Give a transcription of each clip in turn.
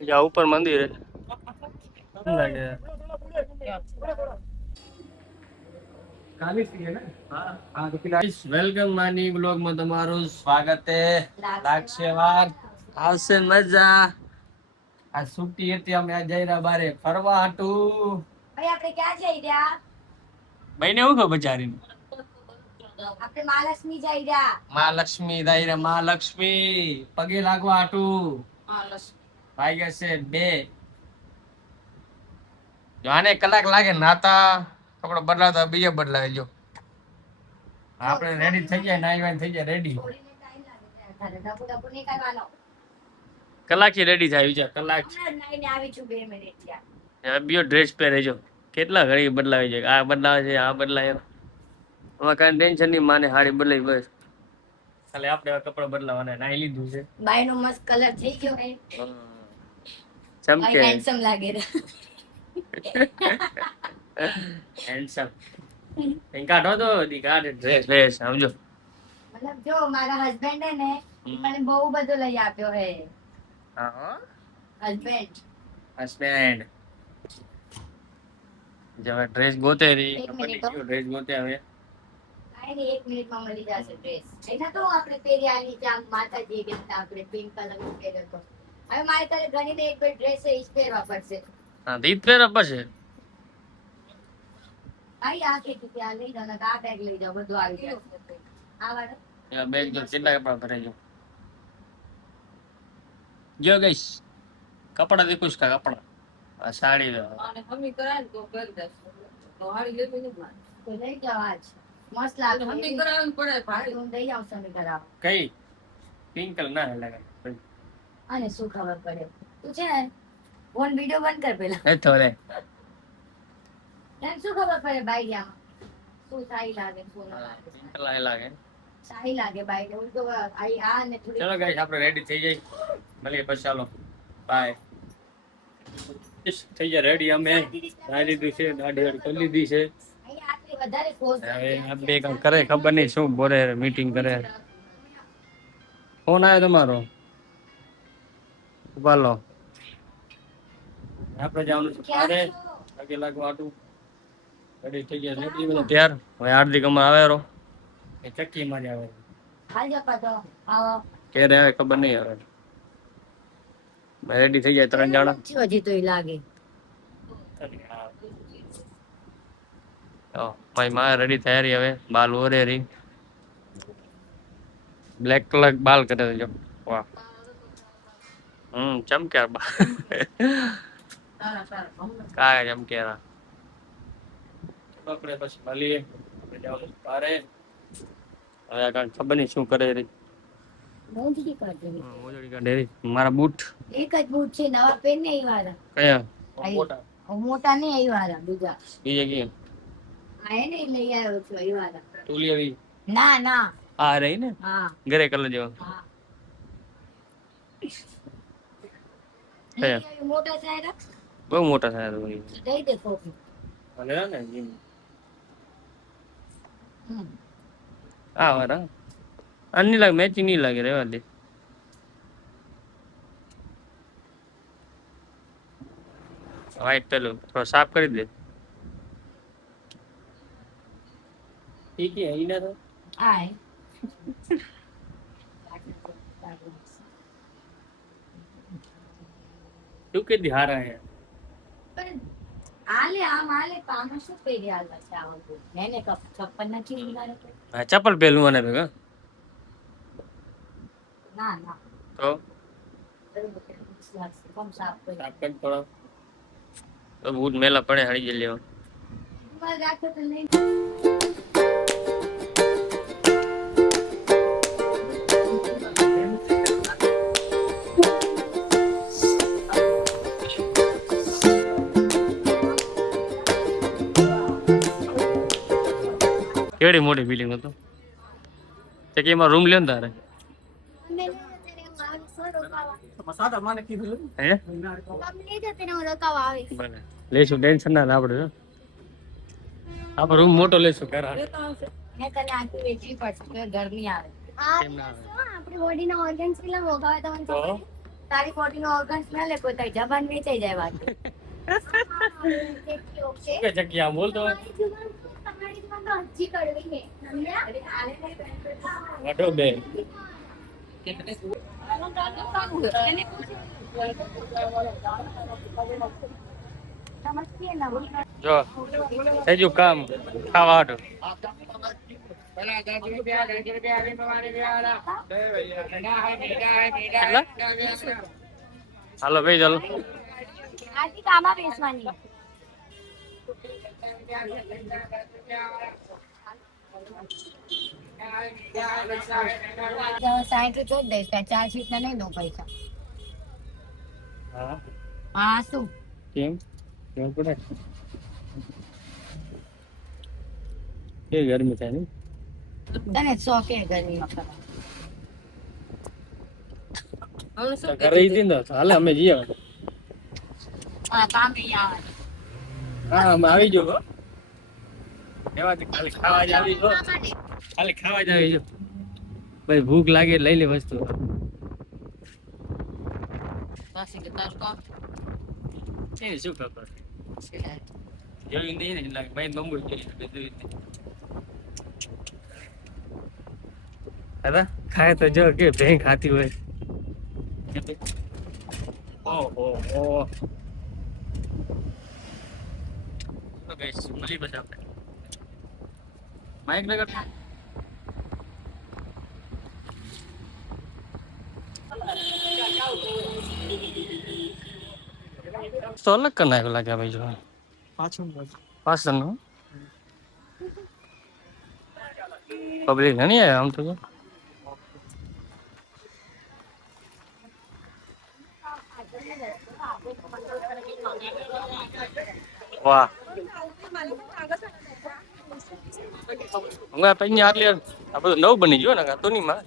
જ્યાં ઉપર મંદિર લાગે વેલકમ માની બ્લોગ માં તમારું સ્વાગત છે. લાગશે વાર આવશે મજા. આ છુટ્ટી હતી અમે જઈ રહ્યા બારે ફરવા હતું. ભાઈ આપણે ક્યાં જઈ રહ્યા? ભાઈને એવું ખબર બચારી આપણે મહાલક્ષ્મી જઈ રહ્યા. મહાલક્ષ્મી દાયરા મહાલક્ષ્મી પગે લાગવા હતું. ભાઈ ગશે 2 જો આને કલાક લાગે નાતા કપડા બદલાતા બીજા બદલાવે જો આપણે રેડી થઈ જાય નાઈ વાઈ થઈ જાય રેડી કલાક થી રેડી થાય વિચાર કલાક નાઈને આવી છું 2 મિનિટ થયા. બીજો ડ્રેસ પહેરે જો કેટલા ઘડી બદલાવી છે આ બદલાવે છે આ બદલાય એમાં કઈ ટેન્શન નહીં માને હાડી બદલાઈ બસ ખાલી આપણે કપડા બદલાવાના નાઈ લીધું છે. બાય નો મસ્ત કલર થઈ ગયો હે ચમકે હેન્ડસમ લાગે રે હેન્ડસમ કાઢો તો દી કાઢે ડ્રેસ લે સમજો મતલબ જો મારા હસબન્ડ હે ને મને બહુ બધું લઈ આપ્યો હે. હા હસબન્ડ જવા ડ્રેસ ગોતે રી એક મિનિટ હો. ડ્રેસ ગોતે હવે કાઈ નહીં 1 મિનિટમાં મળી જશે ડ્રેસ. એના તો આપણે પહેર્યાની જામ માતાજી કે આપણે પિંક કલર નો પહેર્યો તો હવે મારે તારે ગણીને એક બે ડ્રેસ એ જ પહેરવા પડશે. હા દીત પહેરા પછી ભાઈ આ કે ત્યાં લઈ જાવ ને આ બેગ લઈ જાવ બધું આવી જશે. આ વાળો એ બેગ તો કેટલા કપડા ભરાઈ જો ગઈશ કપડા દેખું કા કપડા આ સાડી અને મમ્મી કરાય તો કરી દેશે તો હાડી લેવી નહીં મારે તો લઈ જાવ આજ મસ્ત લાગે મમ્મી કરાવવું પડે ભાઈ હું દઈ આવું સમી કરાવ કઈ પિંક કલર ના લાગે અને શું ખબર પડે તું છે ને ફોન વિડિયો બંધ કર પેલા એ તો રે તને શું ખબર પડે બાઈ આમાં શું સાઈ લાગે શું ના લાગે પિંક કલર લાગે સાઈ લાગે બાઈ ને ઉલટો આઈ આ ને થોડી ચલો ગાઈસ આપણે રેડી થઈ જઈ મળીએ પછી ચાલો બાય થઈ જાય રેડી અમે નાઈ લીધું છે દાઢી કરી લીધી છે અહીંયા આટલી વધારે પોઝ હવે આ બે કામ કરે ખબર નહીં શું બોલે મીટિંગ કરે ફોન આવ્યો તમારો ઉભા લો આપણે જવાનું છે બારે પગે લાગવા આટું રેડી થઈ ગયા રેડી બધા તૈયાર હવે હાર્દિક અમાર આવે રો એ ચક્કી માં જ આવે હાલ જપા તો આવો કે રે ખબર નહીં આવે રેડી થઈ જાય 3 જણા હજી તો ઈ લાગે ભાઈ માં રેડી તૈયારી હવે બાલ ઓરે રી બ્લેક કલર બાલ કરે જો વાહ ચમક્યા બા કાય ચમક્યા આપણે પછી મળીએ આપણે જવાનું બારે હવે આ કાંઈ ખબર નહીં શું કરે રી મોંઘી કરજે મોજડી કાઢે રી મારા બૂટ એક જ બૂટ છે નવા પેન ને ઈ વાળા કયા મોટા મોટા ને ઈ વાળા બીજા બીજે કે આ એને લઈ આવ્યો છું ઈ વાળા ટોલી આવી ના ના આ રહી ને હા ઘરે કલર જેવા હા કયા ઈ મોટા સાયરા બહુ મોટા થયા તો ભાઈ દઈ દે કોફી ભલે ને જીમ હમ આ વાળા અન્ય લાગે મેચિંગ નહીં લાગે રેવા દે વ્હાઈટ પેલું થોડો સાફ કરી દે ઠીક है इना तो આય तू के दिखा रहा है પણ આલે આમ આલે પાનો શું પહેરી આલવા છે આવો તો મેને કપ ચપ્પલ નથી ઉંગારે તો हाँ चप्पल पहलू आने पे का ના ના तो કમ સાફ કરી साफ कर थोड़ा तो बहुत मेला पड़े हड़ी जल्दी મારે રાખો તો નહીં केड़ी मोटी बिल्डिंग હતો તે કે એમાં રૂમ લ્યો ને તારે મસાડા માને કીધું હે તમને જ તેને રકાવા આવે ભલે લેશું ટેન્શન ના આપણે આપણે રૂમ મોટો લેશું ઘર મેં તને આખી વેચવી પડશે તો ઘર નહીં આવે કેમ ના આવે આપણી બોડીના ઓર્ગન્સ કેટલા મોંઘા હોય તમને તો ખબર તારી બોડીનો ઓર્ગન સ્મેલ એ કોઈ તારી જબાન વેચાઈ જાય વાત શું કે ચકી આમ બોલતો હોય? તમારી જુબાન તો હજી કડવી છે સમજ્યા? વાટો બે જો થઈ ગયું કામ ખાવા હાટું. કેટલા? હાલો ભાઈ ચાલો. આથી કામાં બેસવાની સાઈઠ તો જ દઈશ 4 સીટ ના નહીં દો પૈસા હા હા શું કેમ કેમ પડે કે ગરમી થાય ને તને શોખ એ ગરમીમાં ફરવાનો. ઘરે ઈ દીધો હાલે અમે જઈએ. હા કામ નહીં આવે હા અમે આવી ગયો હો. એવાથી ખાલી ખાવા જ આવી જો ખાલી ખાવા જ આવી જો ભાઈ ભૂખ લાગે એટલે લઈ લે વસ્તુ. એ શું ખબર જોઈ નહીં ને લાગે ભાઈ બંબુ જોઈ અરે ખાય તો જો કે ભેં ખાતી હોય. ઓહો ગાઈસ મળી પછી આપણે માઈક લગા તો અલગ કર નાખ્યો લાગે ભાઈ જો પાછળનો પબ્લિક નહીં આવે આમ તો જો. વાહ હું પછી આટલી આ બધું નવું બની ગયું ને તો નહીં માં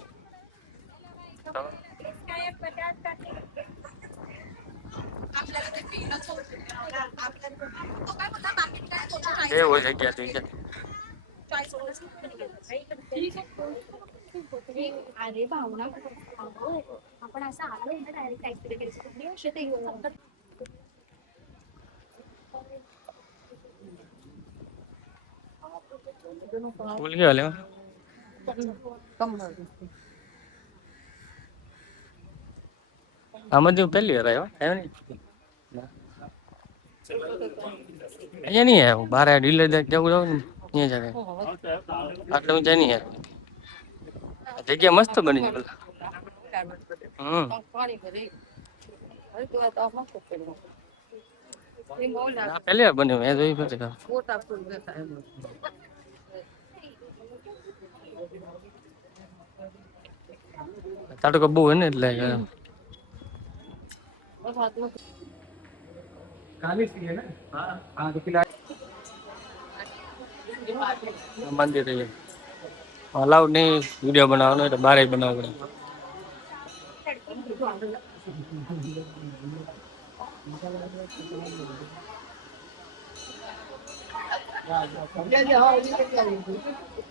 એવું જગ્યા થઈ ગયા. अरे भावना आपण असं आलो ना डायरेक्ट ऍक्टिव्हिटी ભૂલ ગયો લે આમાં જો પહેલી વાર આવ્યો આવ્યો નહીં અહીંયા નહીં આવ્યો બહાર ડીલર જવું જાવ ને અહીંયા જગ્યાએ આટલે ઊંચા નહીં આવ્યો જગ્યા મસ્ત બની છે પેલા. પહેલી વાર બન્યું મેં જોઈ પછી તાટકો બહુ હોય ને એટલે મંદિર અલાઉડ નહીં વિડીયો બનાવવાનો એટલે બારે બનાવવો પડે.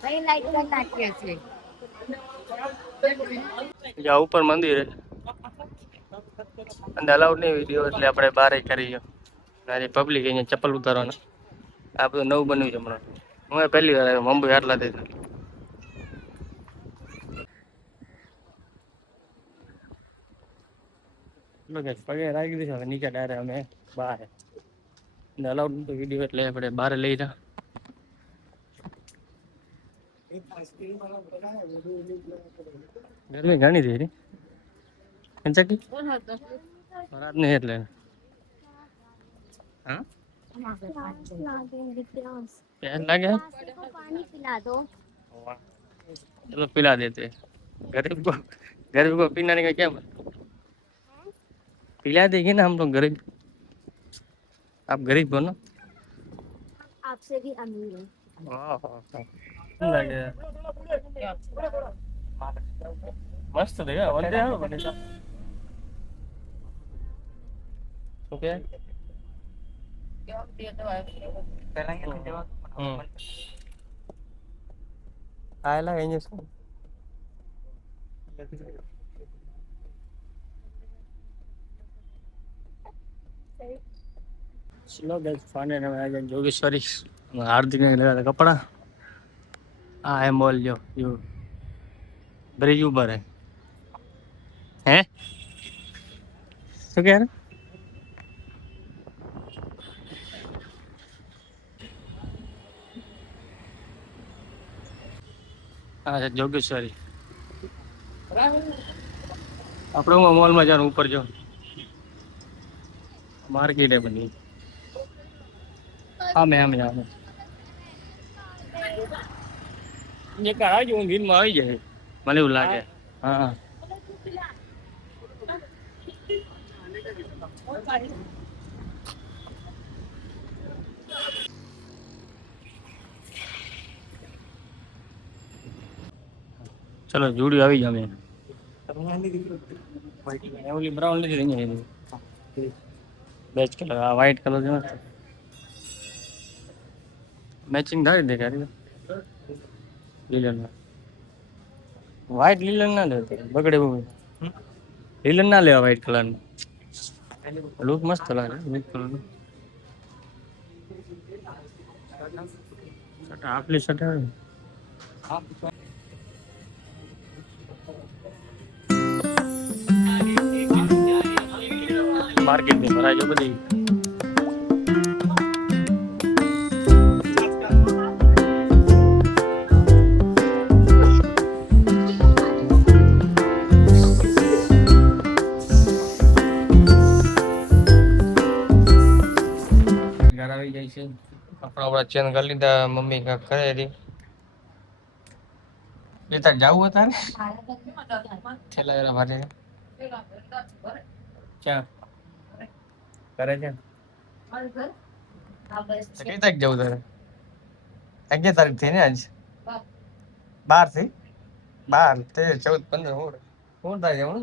અહીં લાઈટ કરી નાખીએ છીએ જ્યાં ઉપર મંદિર અને અલાઉડ નહીં વિડીયો એટલે આપણે બારે કરીએ. પબ્લિક અહીંયા ચપ્પલ ઉતારવાના આ બધું નવું બન્યું છે હમણાં. હું પહેલી વાર આવ્યો મુંબઈ આટલા દેતા પગે રાખી દીધું હવે નીચે ડાયરેક્ટ અમે બહાર અલાઉડ નતો વિડીયો એટલે આપણે બહાર લઈ રહ્યા. ગરમી ઘણી થઈ રહી ચકી રાત નહીં એટલે હા प्यास लगे को पानी पिला दो चलो पिला देते गरीब को पीने का क्या पिला देंगे ना हम लोग गरीब. आप गरीब हो ना आपसे भी अमीर है लगे मस्त देगा वंदे है बने ओके आयला इंजेस चलो गाइस फाइनल में आ गए जोगेश्वरी हार्दिक ने लगा कपड़ा आ है मॉल जो यो ब्रिज ऊपर है हैं શું કહે હા જોગેશ્વરી આપણે મોલમાં જવાનું ઉપર જો માર્કેટ है बनी हाँ मैं ये कहा जो दिन में आई जाए મને એવું લાગે હા ચલો જોડી આવી જામે ઓલી બ્રાઉન લીધી અહીંયા બેચ કલર આ વ્હાઈટ કલર છે મેચિંગ થાય દેખાડી લીલન વ્હાઈટ લીલન ના લે બગડે બહુ લીલન ના લેવા વ્હાઈટ કલર નું લુક મસ્ત લાગે વ્હાઈટ કલર નું આપલી શર્ટ આવે માર્કેટ ની ભરાય જો બધી ઘર આવી જાય છે કપડા ચેન્જ કરી લીધા મમ્મી કાંક કરે હતી બે તાર જવું હતા ને થેલા એરા ભારે ક્યાં કરે છે કઈ તારીખ જવું તારે 11 તારીખ થઈ ને આજ 12 થી 12 13 14 15 16 તારીખ જવું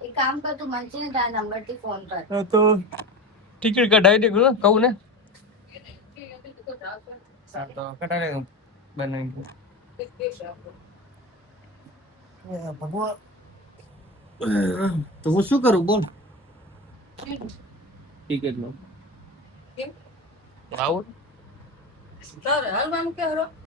એક કામ કર તું મને છે ને તારા નંબર થી ફોન કર ને તો ટિકિટ કઢાવી દે કહું ને હા તો કઢાવી દે બનાવી ભગવાન તો હું શું કરું બોલ ટિકિટ નો આવું તારે હાલવાનું કે હરો